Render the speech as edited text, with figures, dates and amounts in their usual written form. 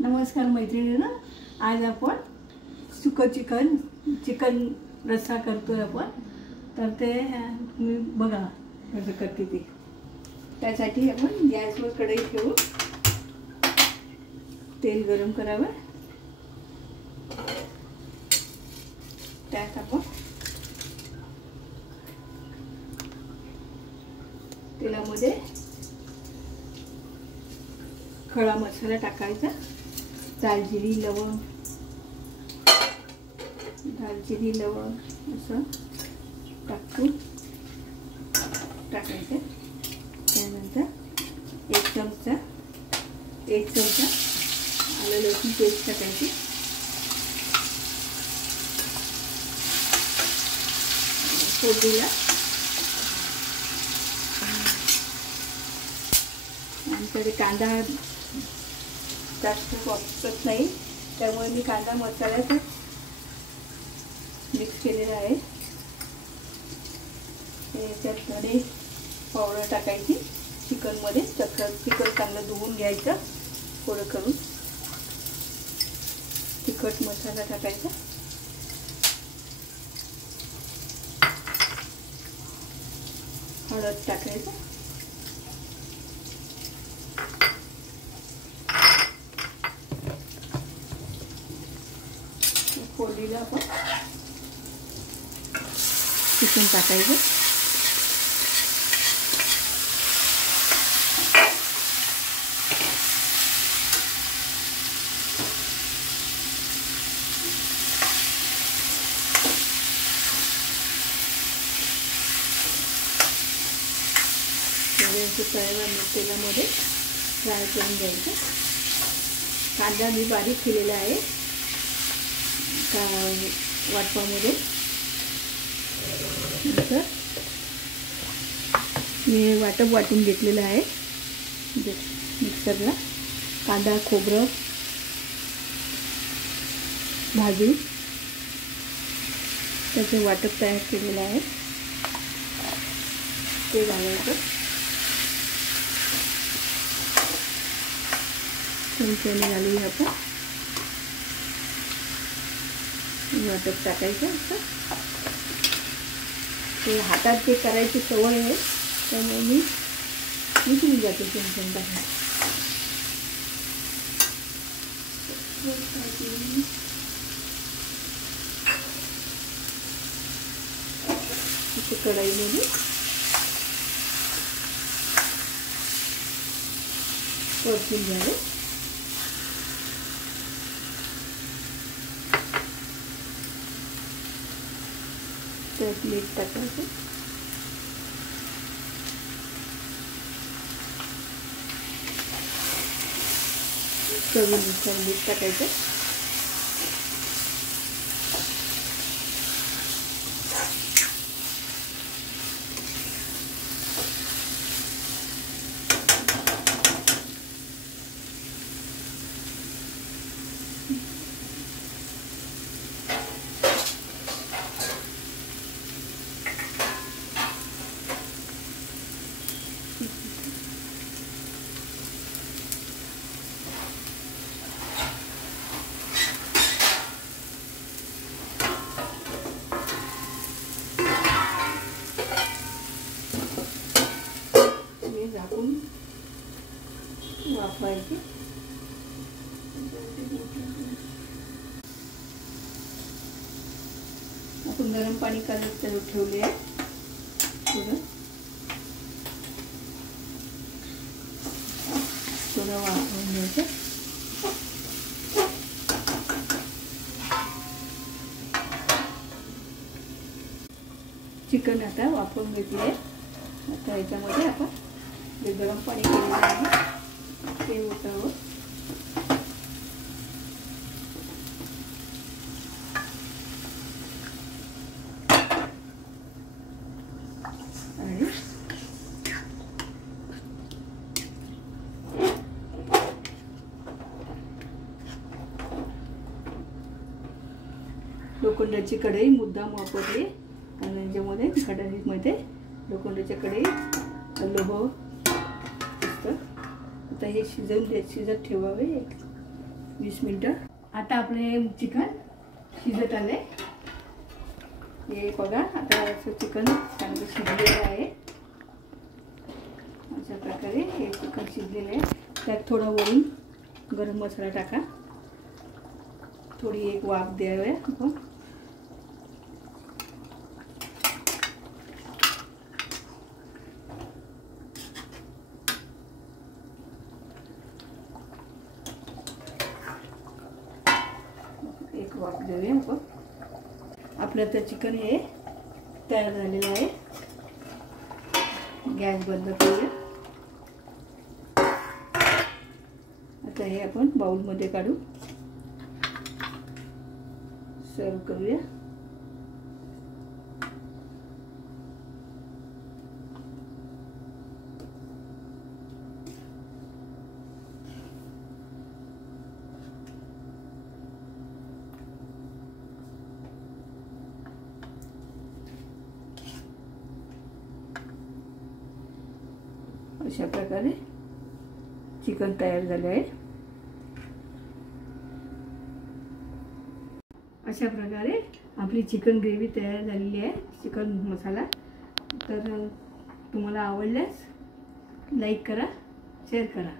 नमस्कार मैत्रिणींनो, आज आपण सुकं चिकन रस्सा करतोय आपण। तर ते तुम्ही बघा कसं करते ते। त्यासाठी आपण गॅसवर कढई ठेवू, तेल गरम करावं। त्यात आपण तेलामध्ये खडा मसाला टाकायचा, दालचिनी लवंग असं टाकायचं। त्यानंतर एक चमचा आलं लसूण पेस्ट टाकायची, फोडणीला आणि कांदा जास्त वापरत नाही, त्यामुळे मी कांदा मसाल्यात मिक्स केलेला आहे। त्याच्यात धने पावडर टाकायची चिकनमध्ये। चिकन चांगलं धुवून घ्यायचं, थोडं करून तिखट मसाला टाकायचा, हळद टाकायचं, फोडणीला आपण चिकन टाकायचं, तेलामध्ये फ्राय करून घ्यायचं। कांदा मी बारीक केलेला आहे वाटपामध्ये। नंतर मी वाटप वाटून घेतलेलं आहे मिक्सरला। कांदा खोबरं भाजून त्याचं वाटप तयार केलेलं आहे, ते घालायचं। चमच्याने घालूया आपण, वाटप टाकायचं असं। ते हातात ते करायची सवय आहे, त्यामुळे मी विसरून जाते चमच्याने टाकायचं। कढईमध्ये परतून घ्यावे। त्यात मीठ टाकायचं, चवीनुसार मीठ टाकायचं, झाकून वाफवायची। आपण गरम पाणी करत ठेवले आहे, थोडं वाफवून घ्यायचं। चिकन आता वाफवून घेतले आहे। आता याच्यामध्ये आपण जे गरम पाणी केलेलं आहे ते ओतावं। आणि लोखंडाची कढई मुद्दाम वापरली, आणि याच्यामध्ये कढईमध्ये लोखंडाच्या कढईत लोह असतं। आता हे शिजत ठेवावे। 20 मिनटं. आता आपले चिकन शिजत आले. हे बघा, आता असं चिकन चांगलं शिजलेलं आहे. अशा प्रकारे हे चिकन शिजलेलं आहे. त्यात थोडा वरून गरम मसाला टाका. थोडी एक वाफ द्यावे आपण. एक वाफ देऊया आपण. आपलं तर चिकन हे तयार झालेलं आहे. गॅस बंद करूया. आता हे आपण बाउलमध्ये काढू, सर्व करूया. अशा प्रकारे चिकन तयार झाले आहे. अशा प्रकारे आपली चिकन ग्रेव्ही तयार झालेली आहे. चिकन मसाला. तर तुम्हाला आवडल्यास लाईक करा, शेअर करा.